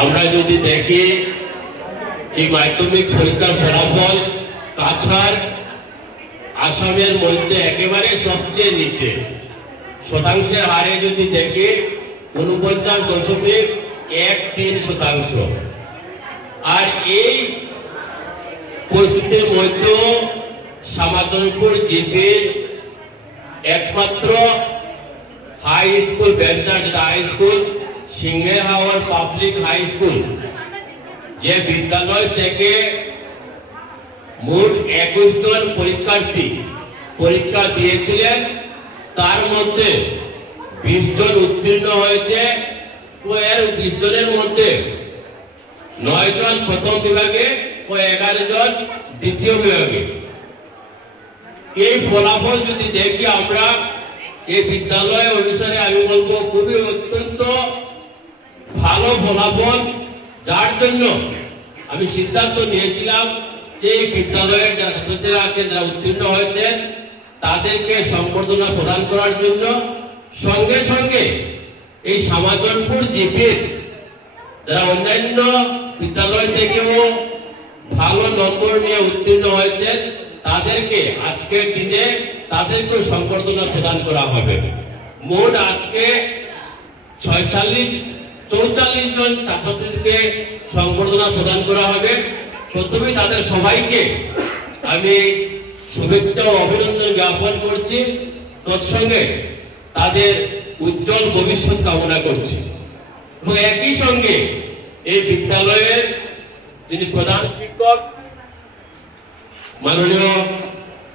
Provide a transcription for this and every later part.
আমরা যদি দেখি এই মাধ্যমিক পরীক্ষার ফলাফল কাছাড় আসামের মধ্যে একেবারে সবচেয়ে নিচে, শতাংশের হারে যদি দেখি 49.13%। আর এই পরিস্থিতির মধ্যেও শ্যামাচরণপুর জিপির একমাত্র হাই স্কুল বেঞ্চার, যেটা হাই স্কুল সিংহেরহাওয়ার পাবলিক হাই স্কুল, যে বিদ্যালয় থেকে মোট 21 জন পরীক্ষার্থী পরীক্ষা দিয়েছিলেন, তার মধ্যে 20 জন উত্তীর্ণ হয়েছে। ও এর 20 জনের মধ্যে 9 জন প্রথম বিভাগে ও 11 জন দ্বিতীয় বিভাগে। এই ফলাফল যদি দেখি আমরা এই বিদ্যালয় অনুসারে আমি বলবো খুবই অত্যন্ত ভালো ফলাফল, যার জন্য আমি সিদ্ধান্ত নিয়েছিলাম যে এই বিদ্যালয়ের যারা ছাত্রছাত্রীরা আছেন, যারা উত্তীর্ণ হয়েছেন, তাদেরকে সম্বর্ধনা প্রদান করার জন্য সঙ্গে সঙ্গে এই শ্যামাচরণপুর জিপির যারা অন্যান্য বিদ্যালয় থেকেও ভালো নম্বর নিয়ে উত্তীর্ণ হয়েছেন, তাদেরকে আজকের দিনে তাদেরকেও সম্বর্ধনা প্রদান করা হবে। মোট আজকে 44 জন ছাত্রছাত্রীকে সম্বর্ধনা প্রদান করা হবে। প্রথমে তাদের সবাইকে আমি শুভেচ্ছা ও অভিনন্দন জ্ঞাপন করছি, তৎসঙ্গে তাদের উজ্জ্বল ভবিষ্যৎ কামনা করছি। এবং একই সঙ্গে এই বিদ্যালয়ের যিনি প্রধান শিক্ষক মাননীয়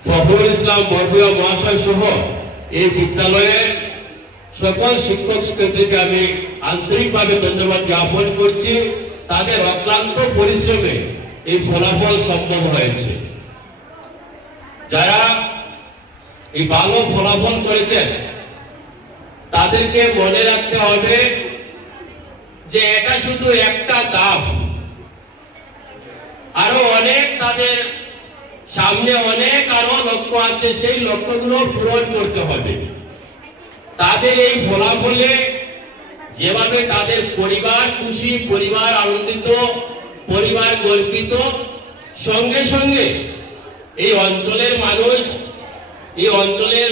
ফখরুল ইসলাম বরভূয়া মহাশয় সহ এই বিদ্যালয়ের সকল শিক্ষক শিক্ষার্থীকে আমি আন্তরিকভাবে ধন্যবাদ জ্ঞাপন করছি। তাদের অক্লান্ত পরিশ্রমে এই ফলাফল সম্ভব হয়েছে। যারা এই ভালো ফলাফল করেছেন তাদেরকে মনে রাখতে হবে যে এটা শুধু একটা ধাপ, আরো অনেক তাদের সামনে অনেক আরো লক্ষ্য আছে, সেই লক্ষ্যগুলো পূরণ করতে হবে। তাদের এই ফলাফলে যেভাবে তাদের পরিবার খুশি, পরিবার আনন্দিত, পরিবার গর্বিত, সঙ্গে সঙ্গে এই অঞ্চলের মানুষ, এই অঞ্চলের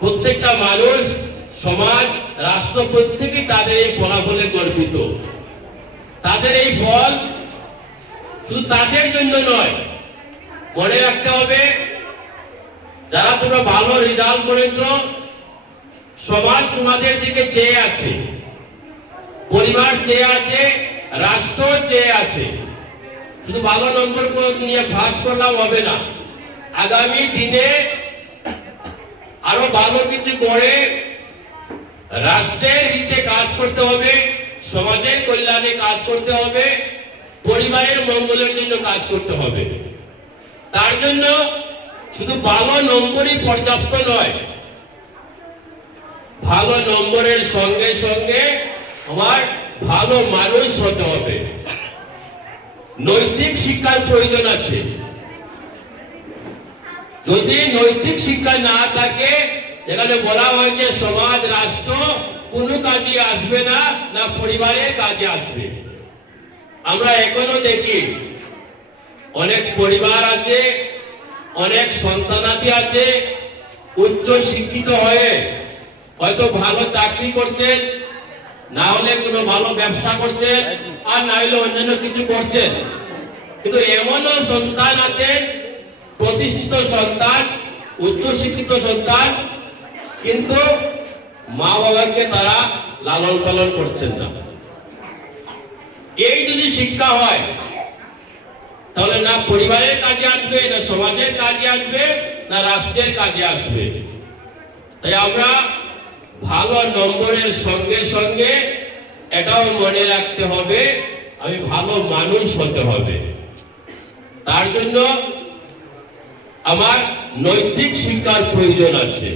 প্রত্যেকটা মানুষ, সমাজ, রাষ্ট্র প্রত্যেকেই তাদের এই ফলাফলে গর্বিত। তাদের এই ফল শুধু তাদের জন্য নয়, মনে রাখতে হবে যারা তোমরা ভালো রেজাল্ট করেছ, সমাজ তোমাদের দিকে চেয়ে আছে, পরিবার চেয়ে আছে, রাষ্ট্র চেয়ে আছে। শুধু ভালো নম্বর নিয়ে পাস করলাম হবে না, আগামী দিনে আরো ভালো কিছু করে রাষ্ট্রের হিতে কাজ করতে হবে, সমাজের কল্যাণে কাজ করতে হবে, পরিবারের মঙ্গলের জন্য কাজ করতে হবে। তার জন্য শুধু ভালো নম্বরই পর্যাপ্ত নয়, ভালো নম্বরের সঙ্গে সঙ্গে আমার ভালো মানুষ হতে হবে। নৈতিক শিক্ষার প্রয়োজন আছে। যদি নৈতিক শিক্ষা না থাকে, এখানে বলা হয়েছে সমাজ, রাষ্ট্র কোনো কাজে আসবে না, না পরিবারের কাজে আসবে। আমরা এখনো দেখি অনেক পরিবার আছে, অনেক সন্তানাদি আছে, উচ্চ শিক্ষিত হয়ে হয়তো ভালো চাকরি করছেন, না হলে কোনো ভালো ব্যবসা করছেন, আর না হলে অন্যান্য কিছু করছেন। কিন্তু এমনও সন্তান আছে, প্রতিষ্ঠিত সন্তান, উচ্চ শিক্ষিত সন্তান, কিন্তু মা বাবাকে তারা লালন পালন করছেন না। এই যদি শিক্ষা হয়, তাহলে না পরিবারের কাজে আসবে, না সমাজের কাজে আসবে, না রাষ্ট্রের কাজে আসবে। তাই আমরা ভালো নম্বরের সঙ্গে সঙ্গে এটাও মনে রাখতে হবে আমি ভালো মানুষ হতে হবে। তার জন্য আমার নৈতিক শিক্ষার প্রয়োজন আছে।